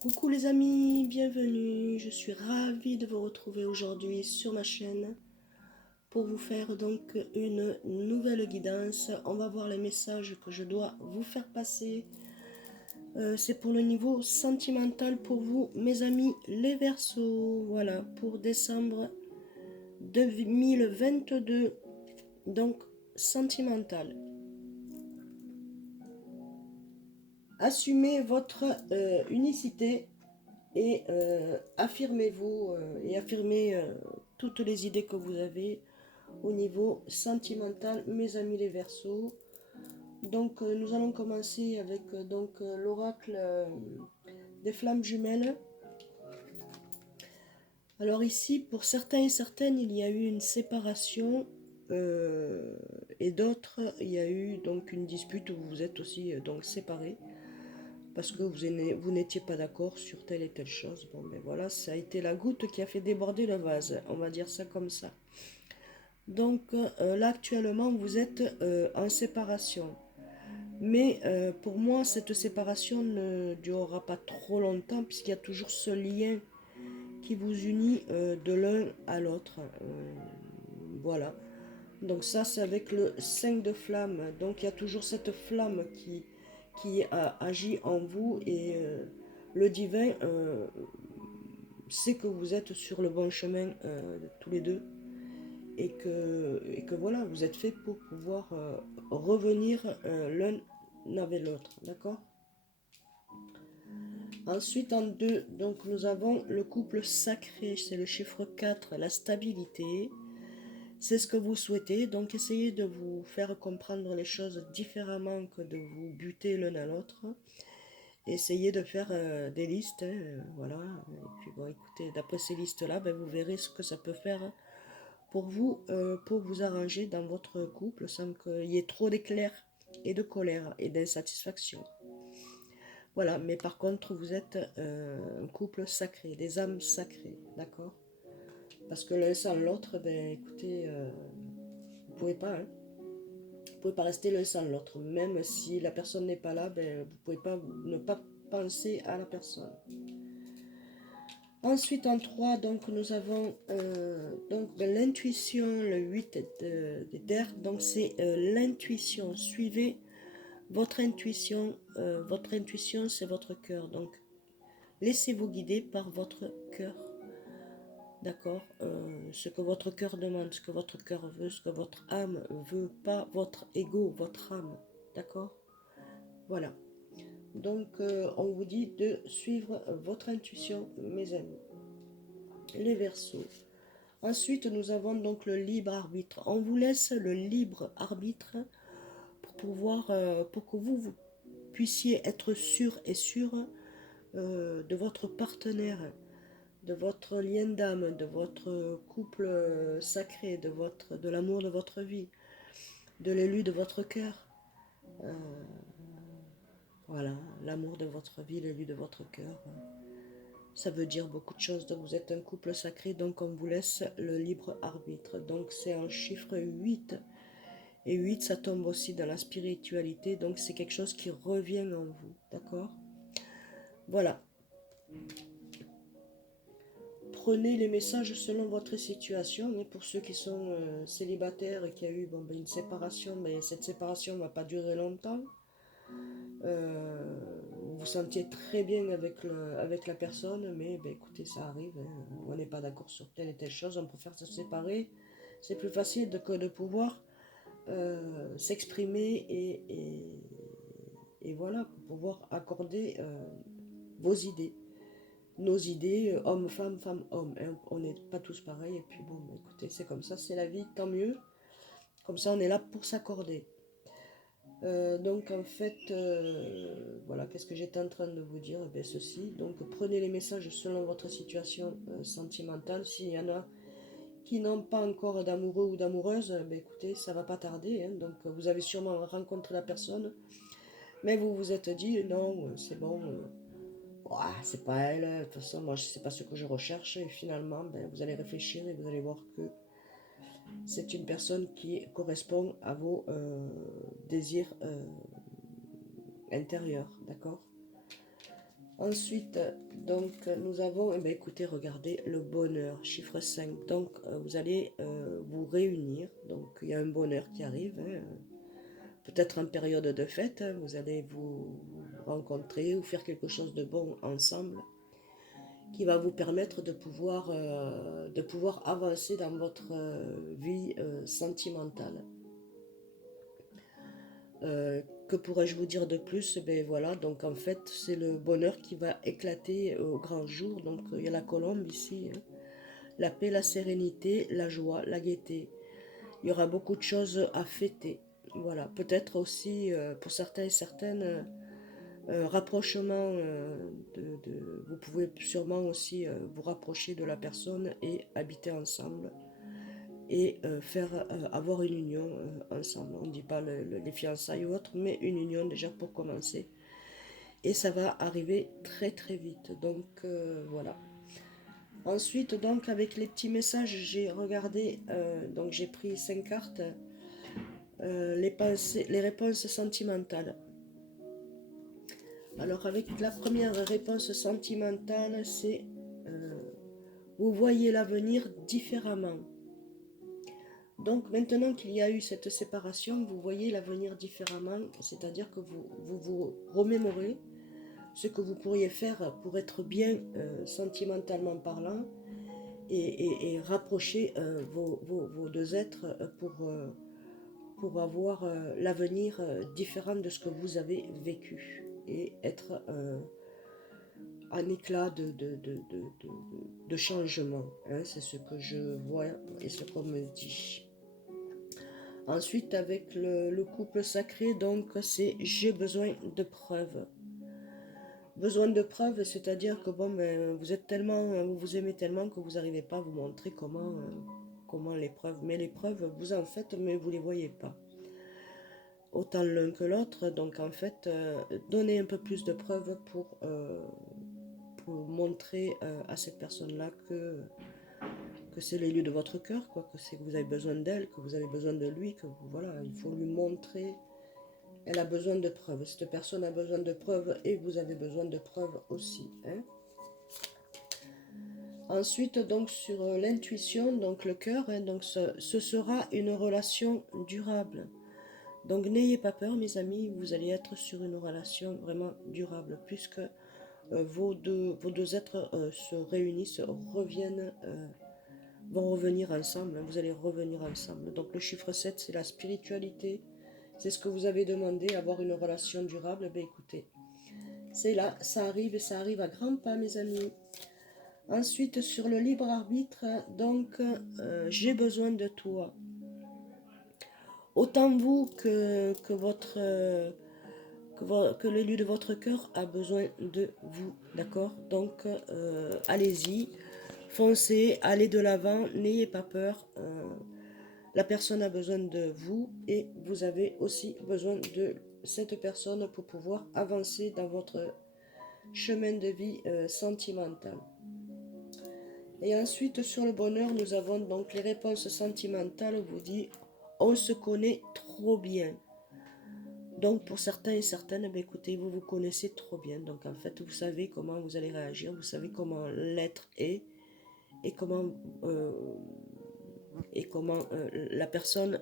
Coucou les amis, bienvenue. Je suis ravie de vous retrouver aujourd'hui sur ma chaîne pour vous faire donc une nouvelle guidance. On va voir les messages que je dois vous faire passer. C'est pour le niveau sentimental pour vous, mes amis les Verseaux. Voilà, pour décembre 2022. Donc, sentimental. Assumez votre unicité et affirmez-vous et affirmez toutes les idées que vous avez au niveau sentimental, mes amis les Verseaux. Donc nous allons commencer avec l'oracle des flammes jumelles. Alors ici, pour certains et certaines, il y a eu une séparation et d'autres, il y a eu donc une dispute où vous vous êtes aussi donc séparés parce que vous n'étiez pas d'accord sur telle et telle chose. Bon, ben voilà, ça a été la goutte qui a fait déborder le vase, on va dire ça comme ça. Donc là, actuellement, vous êtes en séparation. Mais pour moi, cette séparation ne durera pas trop longtemps, puisqu'il y a toujours ce lien qui vous unit de l'un à l'autre. Voilà. Donc ça, c'est avec le 5 de flamme. Donc il y a toujours cette flamme qui agit en vous et le divin sait que vous êtes sur le bon chemin tous les deux et que voilà, vous êtes fait pour pouvoir revenir l'un avec l'autre, d'accord. Ensuite, en deux, donc nous avons le couple sacré, c'est le chiffre 4, la stabilité. C'est ce que vous souhaitez, donc essayez de vous faire comprendre les choses différemment que de vous buter l'un à l'autre. Essayez de faire des listes, hein, voilà. Et puis bon, écoutez, d'après ces listes-là, ben, vous verrez ce que ça peut faire pour vous arranger dans votre couple sans qu'il y ait trop d'éclairs et de colère et d'insatisfaction. Voilà, mais par contre, vous êtes un couple sacré, des âmes sacrées, d'accord. Parce que l'un sans l'autre, ben écoutez, vous pouvez pas, hein. Vous pouvez pas rester l'un sans l'autre. Même si la personne n'est pas là, ben, vous pouvez pas ne pas penser à la personne. Ensuite, en 3 donc, nous avons ben, l'intuition, le 8 d'air. Donc, c'est l'intuition. Suivez votre intuition. Votre intuition, c'est votre cœur. Donc, laissez-vous guider par votre cœur. D'accord. Ce que votre cœur demande, ce que votre cœur veut, ce que votre âme veut, pas votre ego, votre âme. D'accord. Voilà. Donc, on vous dit de suivre votre intuition, mes amis. Les Verseaux. Ensuite, nous avons donc le libre arbitre. On vous laisse le libre arbitre pour pouvoir, pour que vous puissiez être sûr et sûr de votre partenaire, de votre lien d'âme, de votre couple sacré, de l'amour de votre vie, de l'élu de votre cœur. Euh, voilà, l'amour de votre vie, l'élu de votre cœur. Ça veut dire beaucoup de choses. Donc vous êtes un couple sacré, donc on vous laisse le libre arbitre. Donc c'est un chiffre 8. Et 8, ça tombe aussi dans la spiritualité. Donc c'est quelque chose qui revient en vous. D'accord. Voilà. Prenez les messages selon votre situation. Et pour ceux qui sont célibataires et qui a eu bon, ben, une séparation, mais cette séparation ne va pas durer longtemps. Vous vous sentiez très bien avec la personne, mais ben, écoutez, ça arrive. Hein. On n'est pas d'accord sur telle et telle chose, on préfère se séparer. C'est plus facile que de pouvoir s'exprimer et voilà, pour pouvoir accorder vos idées. Nos idées, homme, femme, femme, homme. Hein. On n'est pas tous pareils, et puis bon, ben, écoutez, c'est comme ça, c'est la vie, tant mieux. Comme ça, on est là pour s'accorder. Donc en fait, voilà, qu'est-ce que j'étais en train de vous dire? Eh bien, ceci, donc prenez les messages selon votre situation sentimentale. S'il y en a qui n'ont pas encore d'amoureux ou d'amoureuse, ben, écoutez, ça va pas tarder. Hein. Donc vous avez sûrement rencontré la personne, mais vous vous êtes dit non, c'est bon, ouah, c'est pas elle, de toute façon, moi c'est pas ce que je recherche. Et finalement, ben, vous allez réfléchir et vous allez voir que c'est une personne qui correspond à vos désirs intérieurs, d'accord. Ensuite, donc, nous avons, eh bien, écoutez, regardez, le bonheur, chiffre 5. Donc, vous allez vous réunir. Donc, il y a un bonheur qui arrive, hein, peut-être en période de fête, hein, vous allez vous rencontrer ou faire quelque chose de bon ensemble qui va vous permettre de pouvoir avancer dans votre vie sentimentale. Que pourrais-je vous dire de plus? Ben voilà, donc en fait, c'est le bonheur qui va éclater au grand jour. Donc il y a la colombe ici, hein. La paix, la sérénité, la joie, la gaieté. Il y aura beaucoup de choses à fêter. Voilà, peut-être aussi pour certains et certaines, rapprochement vous pouvez sûrement aussi vous rapprocher de la personne et habiter ensemble et avoir une union ensemble. On ne dit pas les fiançailles ou autre, mais une union déjà pour commencer. Et ça va arriver très très vite. Donc voilà. Ensuite, donc avec les petits messages, j'ai regardé, donc j'ai pris 5 cartes, les réponses sentimentales. Alors avec la première réponse sentimentale, c'est vous voyez l'avenir différemment. Donc maintenant qu'il y a eu cette séparation, vous voyez l'avenir différemment, c'est-à-dire que vous remémorez ce que vous pourriez faire pour être bien sentimentalement parlant et rapprocher vos deux êtres pour avoir l'avenir différent de ce que vous avez vécu et être un éclat de changement. Hein, c'est ce que je vois et ce qu'on me dit. Ensuite, avec le couple sacré, donc c'est j'ai besoin de preuves. Besoin de preuves, c'est-à-dire que bon, ben, vous êtes tellement, vous vous aimez tellement que vous n'arrivez pas à vous montrer comment les preuves. Mais les preuves, vous en faites, mais vous ne les voyez pas. Autant l'un que l'autre, donc en fait, donnez un peu plus de preuves pour montrer à cette personne-là que c'est l'élu de votre cœur, quoi, que c'est que vous avez besoin d'elle, que vous avez besoin de lui, que voilà, il faut lui montrer. Elle a besoin de preuves. Cette personne a besoin de preuves et vous avez besoin de preuves aussi. Hein. Ensuite, donc sur l'intuition, donc le cœur, hein, donc ce sera une relation durable. Donc n'ayez pas peur, mes amis, vous allez être sur une relation vraiment durable, puisque vos deux êtres se réunissent, vont revenir ensemble, hein, vous allez revenir ensemble. Donc le chiffre 7, c'est la spiritualité, c'est ce que vous avez demandé, avoir une relation durable. Ben écoutez, c'est là, ça arrive et ça arrive à grands pas, mes amis. Ensuite, sur le libre arbitre, donc, j'ai besoin de toi. Autant vous que l'élu de votre cœur a besoin de vous, d'accord? Donc, allez-y, foncez, allez de l'avant, n'ayez pas peur. La personne a besoin de vous et vous avez aussi besoin de cette personne pour pouvoir avancer dans votre chemin de vie sentimental. Et ensuite, sur le bonheur, nous avons donc les réponses sentimentales. On vous dit, on se connaît trop bien. Donc, pour certains et certaines, ben, écoutez, vous vous connaissez trop bien. Donc, en fait, vous savez comment vous allez réagir, vous savez comment l'être est et euh, comment la personne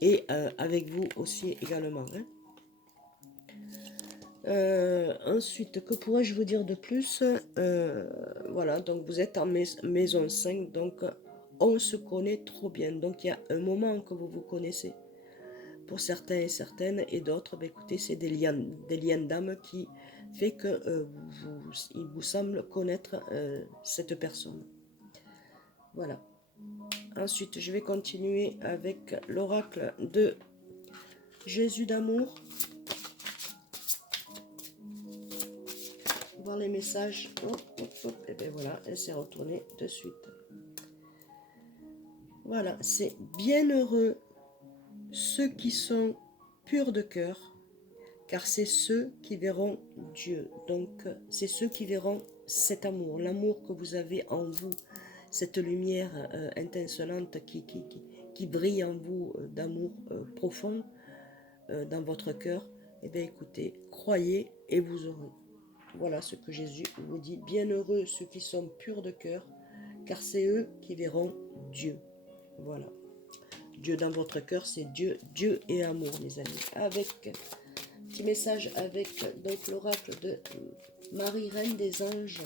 est avec vous aussi également. Hein. Ensuite, que pourrais-je vous dire de plus? Voilà, donc vous êtes en maison 5, donc on se connaît trop bien. Donc il y a un moment que vous vous connaissez. Pour certains et certaines, et d'autres, ben, écoutez, c'est des liens d'âme qui fait que il vous semble connaître cette personne. Voilà. Ensuite, je vais continuer avec l'oracle de Jésus d'amour. Voir les messages. Hop, hop, hop. Et bien voilà, elle s'est retournée de suite. Voilà, c'est bienheureux ceux qui sont purs de cœur, car c'est ceux qui verront Dieu. Donc, c'est ceux qui verront cet amour, l'amour que vous avez en vous, cette lumière étincelante qui brille en vous d'amour profond dans votre cœur. Eh bien, écoutez, croyez et vous aurez. Voilà ce que Jésus vous dit. Bienheureux ceux qui sont purs de cœur, car c'est eux qui verront Dieu. Voilà. Dieu dans votre cœur, c'est Dieu. Dieu est amour, mes amis. Avec petit message avec donc l'oracle de Marie, Reine des Anges.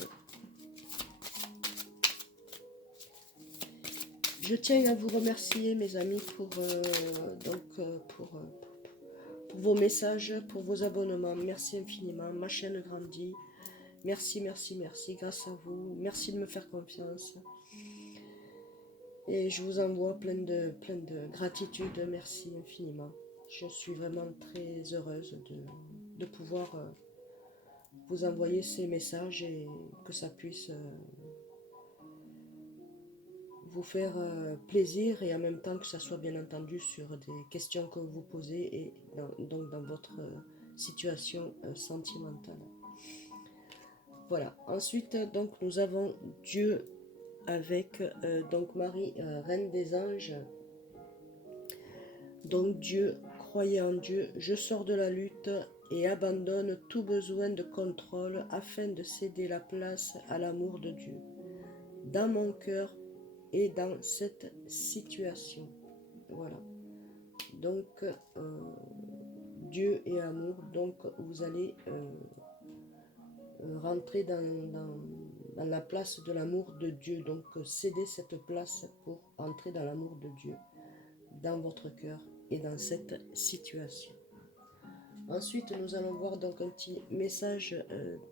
Je tiens à vous remercier, mes amis, pour vos messages, pour vos abonnements. Merci infiniment. Ma chaîne grandit. Merci, merci, merci. Grâce à vous. Merci de me faire confiance. Et je vous envoie plein de gratitude. Merci infiniment. Je suis vraiment très heureuse de pouvoir vous envoyer ces messages et que ça puisse vous faire plaisir et en même temps que ça soit bien entendu sur des questions que vous posez et donc dans votre situation sentimentale. Voilà. Ensuite, donc nous avons Dieu avec donc Marie, Reine des Anges. Donc Dieu, croyez en Dieu, je sors de la lutte et abandonne tout besoin de contrôle afin de céder la place à l'amour de Dieu dans mon cœur et dans cette situation. Voilà. Donc, Dieu est amour, donc vous allez rentrer dans la place de l'amour de Dieu. Donc, céder cette place pour entrer dans l'amour de Dieu, dans votre cœur et dans cette situation. Ensuite, nous allons voir donc un petit message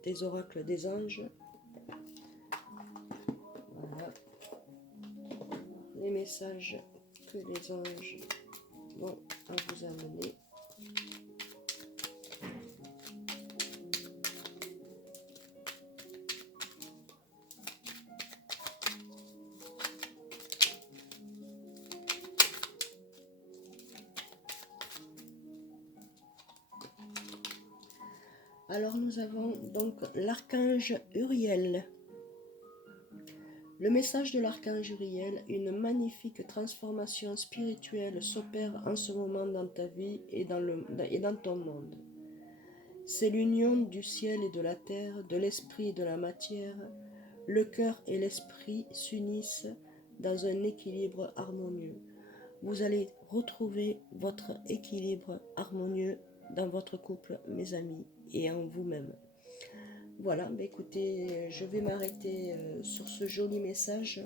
des oracles des anges. Voilà. Les messages que les anges vont à vous amener. Alors nous avons donc l'archange Uriel. Le message de l'archange Uriel, une magnifique transformation spirituelle s'opère en ce moment dans ta vie et dans ton monde. C'est l'union du ciel et de la terre, de l'esprit et de la matière. Le cœur et l'esprit s'unissent dans un équilibre harmonieux. Vous allez retrouver votre équilibre harmonieux dans votre couple, mes amis, et en vous-même. Voilà, bah écoutez, je vais m'arrêter sur ce joli message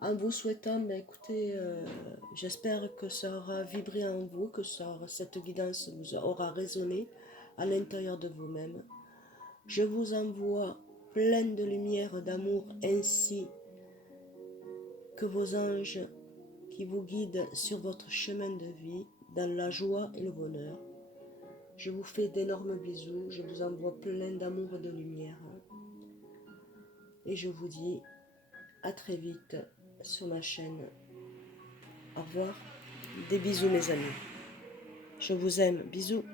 en vous souhaitant, bah écoutez, j'espère que ça aura vibré en vous, que cette guidance vous aura résonné à l'intérieur de vous-même. Je vous envoie plein de lumière, d'amour, ainsi que vos anges qui vous guident sur votre chemin de vie, dans la joie et le bonheur. Je vous fais d'énormes bisous, je vous envoie plein d'amour et de lumière. Et je vous dis à très vite sur ma chaîne. Au revoir, des bisous mes amis. Je vous aime, bisous.